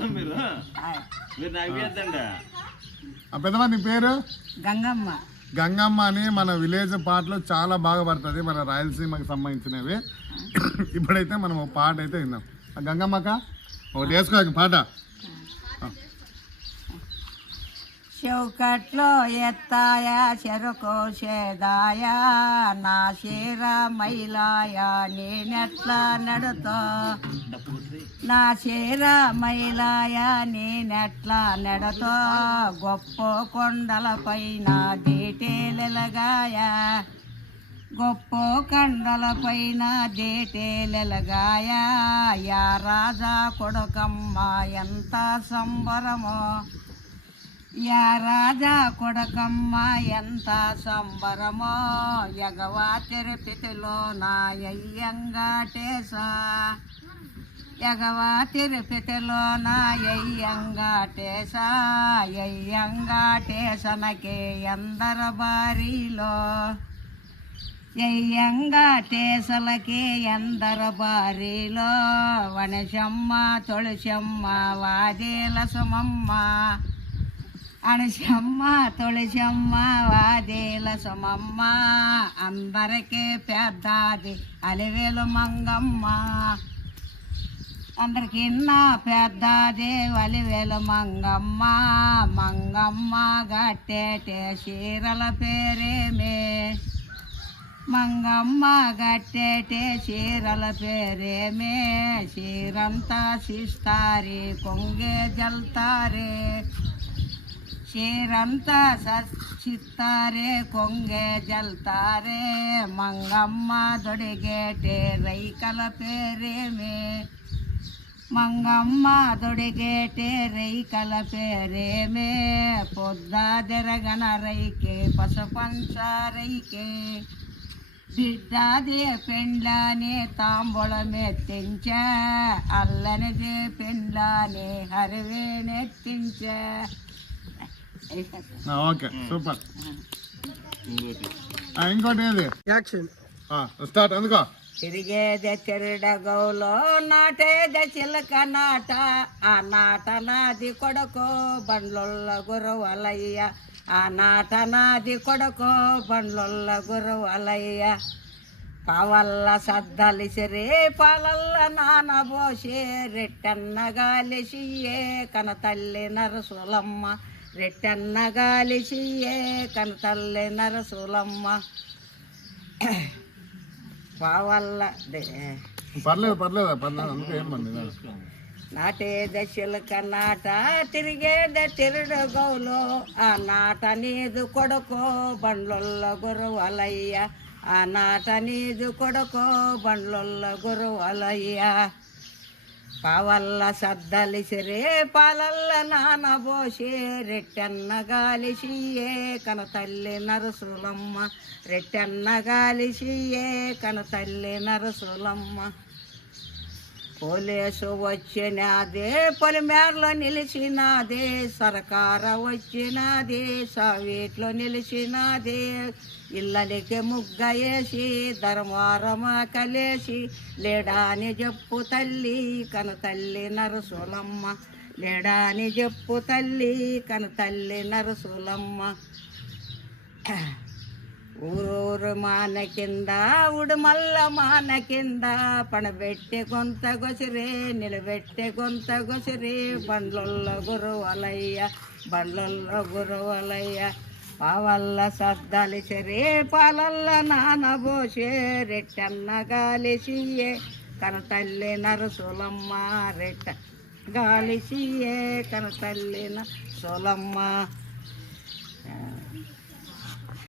మీరు? మీరు నాకు వేద్దండి ఆ పెద్దమ్మ నీ పేరు? గంగమ్మ. గంగమ్మ అని మన విలేజ్ పాటలు చాలా బాగా పడుతుంది మన రాయలసీమకి సంబంధించినవి. ఇప్పుడైతే మనం ఒక పాట అయితే ఆ గంగమ్మక ఒకటి వేసుకో ఒక పాట. చౌకట్లో ఎత్తాయా చెరుకు సేదాయా నా చీర మైలాయా నేనెట్లా నడుతో? నా చీర మైలాయా నేనెట్లా నడుతో? గొప్ప కొండలపైన డీటెయిలగాయా గొప్ప కండలపైన డేటేలెలగాయా యా రాజా కొడుకమ్మ ఎంత సంబరమో యా రాజా కొడకమ్మ ఎంత సంబరమో ఎగవా తిరుపతిలో నా అయ్యంగాటేసా ఎగవా తిరుపతిలో నా అయ్యంగాటేసా అయ్యంగాటేసనకే ఎందర బారీలో. ఎయ్యంగా టేసలకి ఎందర బారీలో. వనశమ్మ తొలశమ్మ వాదేల సుమమ్మ అణశమ్మ తులసమ్మ వాదేల సుమమ్మ. అందరికీ పెద్దది అలివేలు మంగమ్మ. అందరికి నా పెద్దది అలివేలు మంగమ్మ. మంగమ్మ గట్టేటే చీరల పేరేమే. మంగమ్మ గట్టేటే చీరల పేరేమే. చీరంతా శిస్తారే కొంగే జల్తారే. చీరంతా సచ్చిత్తారే కొంగే జల్తారే మంగమ్మ దొడిగేటే రైకల పేరేమే మంగమ్మ దొడిగేటే రైకల పేరేమే పొద్దా జరగన రైకే పసపంచ రైకే బిడ్డాది పెండ్లానే తాంబూలమెత్తించా అల్లనిది పెండ్లానే హరివేనెత్తించా ఆ, ఓకే సూపర్. ఇంకోటి. ఏది? యాక్షన్. ఆ, స్టార్ట్ అందుకో. తిరిగేదే తిరడగౌలో నాటేదే చిలక నాట ఆ నాట నాది కొడుకు బండ్లొల్ల గురవలయ్య ఆ నాట నాది కొడుకు బండ్లొల్ల గురవలయ్య. పవల్ల సద్దలిసిరే పాలల్ల నానబోసే రెట్టన్న గాలిసియే కన తల్లి నరసులమ్మ. రెట్టన్న గాలిసియే కన తల్లి నరసులమ్మ పావల్ల దే- పర్లేదు పర్లేదు పర్లేదు అందుకే ఏం పని నాటే దశల కన్నాట తిరిగేద తిరుడు గౌలు ఆ నాట నీదు కొడుకో బండ్లొల్ల గురువలయ్య ఆ నాట నీదు కొడుకో బండ్లొల్ల గురువలయ్య పావల్ల సద్దలిసిరే పాలల్ల నానబోసే రెట్టెన్న గాలిసియే కన తల్లి నరసులమ్మ. రెట్టెన్న గాలిసియే కన తల్లి నరసులమ్మ. పోలీసు వచ్చినదే పొలిమేరలో నిలిచినదే సరకార వచ్చినదే సవీట్లో నిలిచినదే. ఇళ్ళనికి ముగ్గ వేసి ధర్మారమ కలిసి లేడాని చెప్పు తల్లి కన తల్లి నరసులమ్మ. లేడాని చెప్పు తల్లి కన తల్లి నరసులమ్మ. ఊరూరు మాన కింద ఉడుమల్ల మాన కింద పడబెట్టె కొంత గొసిరే నిలబెట్టె కొంత గొసిరే బండ్లొల్ల గురువలయ్య బండ్లొల్ల గురువలయ్య పావల్ల సద్దలిసిరే పాలల్ల నానబోసే రెట్టన్న గాలిసియే కన తల్లి నరసులమ్మ రెట్ట గాలిసియే కన తల్లి నరసులమ్మ